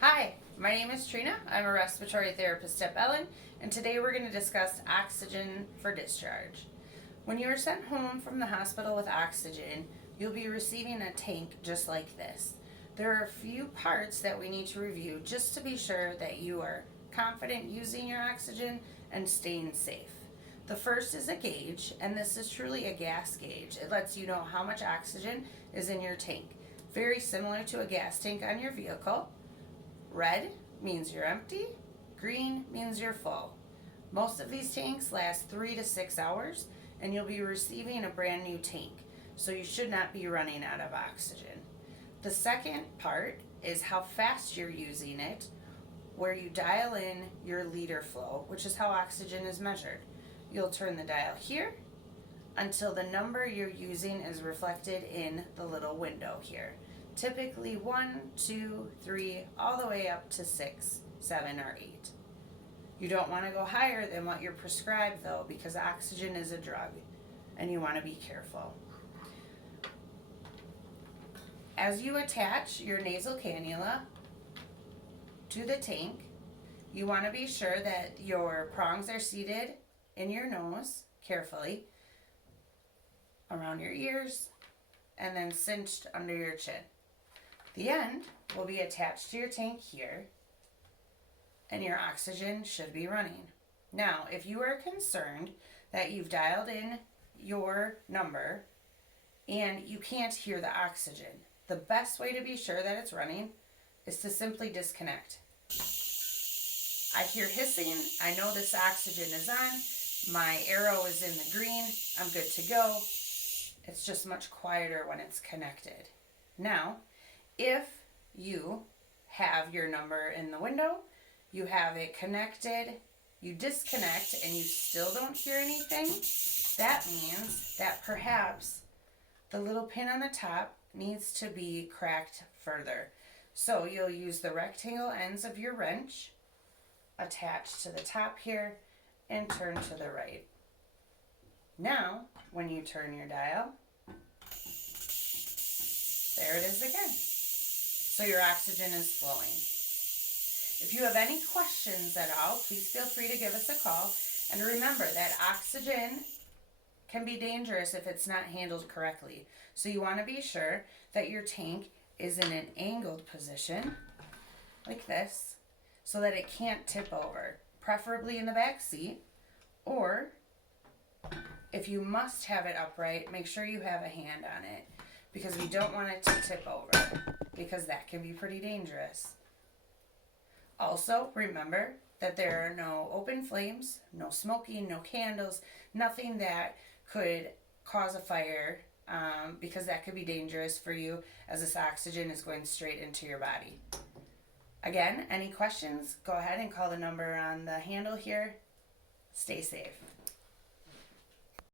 Hi, my name is Trina. I'm a respiratory therapist at Bellin, and today we're going to discuss oxygen for discharge. When you are sent home from the hospital with oxygen, you'll be receiving a tank just like this. There are a few parts that we need to review just to be sure that you are confident using your oxygen and staying safe. The first is a gauge, and this is truly a gas gauge. It lets you know how much oxygen is in your tank. Very similar to a gas tank on your vehicle. Red means you're empty, green means you're full. Most of these tanks last 3 to 6 hours, and you'll be receiving a brand new tank, so you should not be running out of oxygen. The second part is how fast you're using it, where you dial in your liter flow, which is how oxygen is measured. You'll turn the dial here until the number you're using is reflected in the little window here. Typically 1, 2, 3, all the way up to 6, 7, or 8. You don't want to go higher than what you're prescribed though, because oxygen is a drug and you want to be careful. As you attach your nasal cannula to the tank, you want to be sure that your prongs are seated in your nose carefully, around your ears, and then cinched under your chin. The end will be attached to your tank here, and your oxygen should be running. Now, if you are concerned that you've dialed in your number and you can't hear the oxygen, the best way to be sure that it's running is to simply disconnect. I hear hissing. I know this oxygen is on. My arrow is in the green. I'm good to go. It's just much quieter when it's connected. Now, if you have your number in the window, you have it connected, you disconnect, and you still don't hear anything, that means that perhaps the little pin on the top needs to be cracked further. So you'll use the rectangle ends of your wrench, attach to the top here, and turn to the right. Now, when you turn your dial, there it is again. So your oxygen is flowing. If you have any questions at all, please feel free to give us a call. And remember that oxygen can be dangerous if it's not handled correctly. So you want to be sure that your tank is in an angled position, like this, so that it can't tip over, preferably in the back seat, or if you must have it upright, make sure you have a hand on it, because we don't want it to tip over, because that can be pretty dangerous. Also, remember that there are no open flames, no smoking, no candles, nothing that could cause a fire, because that could be dangerous for you as this oxygen is going straight into your body. Again, any questions, go ahead and call the number on the handle here. Stay safe.